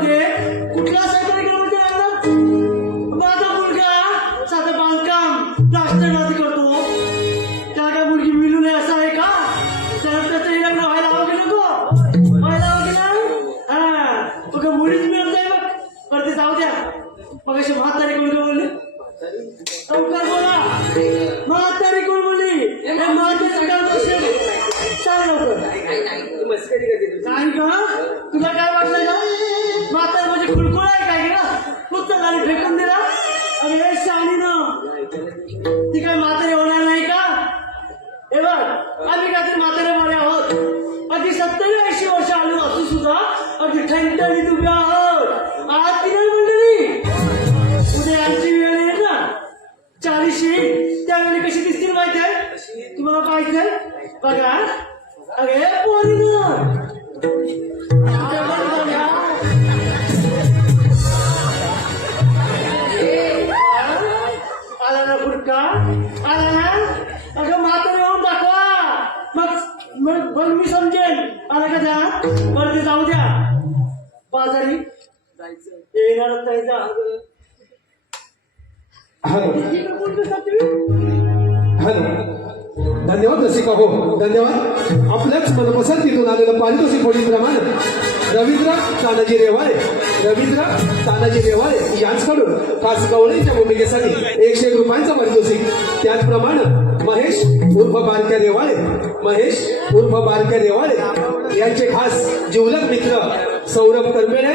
मध्ये कुठला सरकारी कर्मचारी आला? माझा मुलगा साधं बांधकाम प्लास्टर करतो, त्या मुलगी मिळू नये असं आहे का? तर त्याचं लग्न व्हायला हवं की नको? व्हायला हवं की नाही? हा तुझं मुलीच मिळत आहे बघ. पण ते जाऊ द्या. मग अशी म्हातारी कोण बोलली? लवकर बोला. म्हातारी कोण बोलली? हे म्हातारी काम असेल. सांग लवकर. नाही का? तुला काय वाटलं का? म्हातारी म्हणजे खुळखुळ आहे काय का? पुस्तक आणि फेकून दिला. अरे शाणी ना, ती काय म्हातारी होणार नाही का? हे बघ, आम्ही काहीतरी म्हातारे बरे आहोत. अगदी 70-80 वर्ष आलो असू सुद्धा अगदी ठणठणीत उभे आहोत. आज ती नाही मंडळी. उद्या आमची वेळ येईल ना 40, त्यावेळी कशी दिसतील माहिती आहे तुम्हाला? पाहिजे बघा. अरे पोरीनं आला ना फुटका, आला ना. अगं म्हातारे होऊन दाखवा, मग मी समजेल. आला का? द्या बरं, ते जाऊ द्या. बाजारी येणार जायचा. हॅलो हॅलो, धन्यवाद रसिका. हो धन्यवाद. आपल्याच मनपसंतीतून आलेलं पारितोषिक प्रमाणे रवींद्र तानाजी रेवाळे यांच्याकडून खास गवळीच्या भूमिकेसाठी 101 रुपयांचं पारितोषिक. त्याचप्रमाणे महेश उर्फ बारक्या रेवाळे यांचे खास जिवलग मित्र सौरभ करमेळे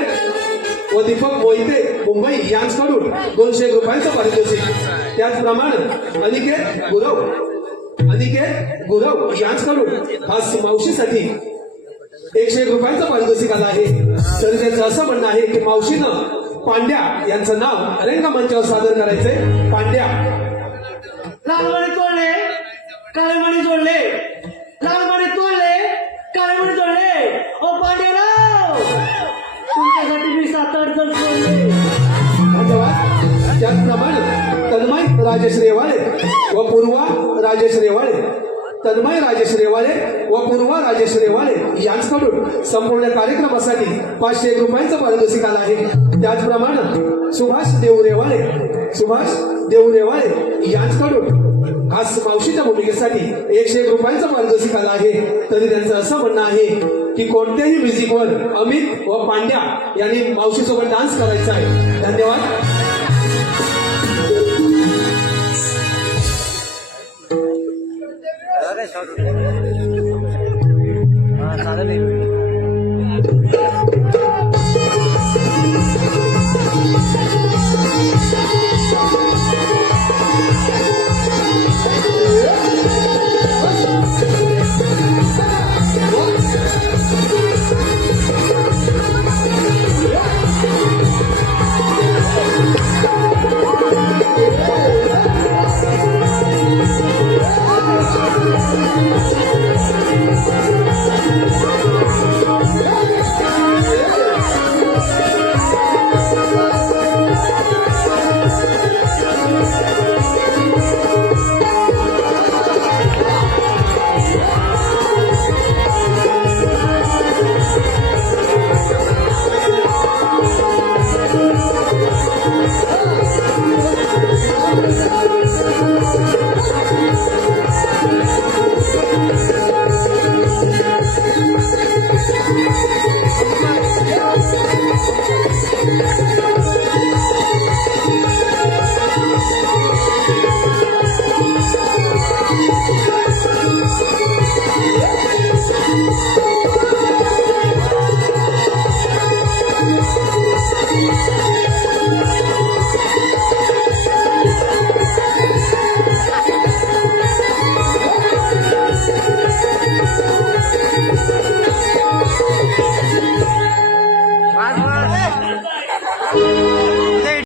व दीपक मोहिते मुंबई यांच्याकडून 201 रुपयांचं पारितोषिक. त्याचप्रमाणे अनिकेत गुरव यांच्याकडून खास मावशीसाठी 101 रुपयांचं पारितोषिक आलं आहे. तर त्यांचं असं म्हणणं आहे की मावशीनं पांड्या यांचं नाव रंगमंचावर सादर करायचंय. पांड्या. लालमणी तोडले, काळेमणी जोडले, लालमणी तोडले, काळेमणी जोडले. ओ पांड्याराव, तुमच्यासाठी मी 7-8 जण सोडले. धन्यवाद. त्याचप्रमाणे तन्मय राजेश रेवाळे व पूर्वा राजेश रेवाळे यांच्याकडून संपूर्ण कार्यक्रमासाठी 501 रुपयांचं पारितोषिक आलं आहे. त्याचप्रमाणे सुभाष देऊ रेवाळे यांच्याकडून खास मावशीच्या भूमिकेसाठी 101 रुपयांचं पारितोषिक आलं आहे. तरी त्यांचं असं म्हणणं आहे की कोणत्याही म्युझिकवर अमित व पांड्या यांनी मावशीसोबत डान्स करायचा आहे. धन्यवाद.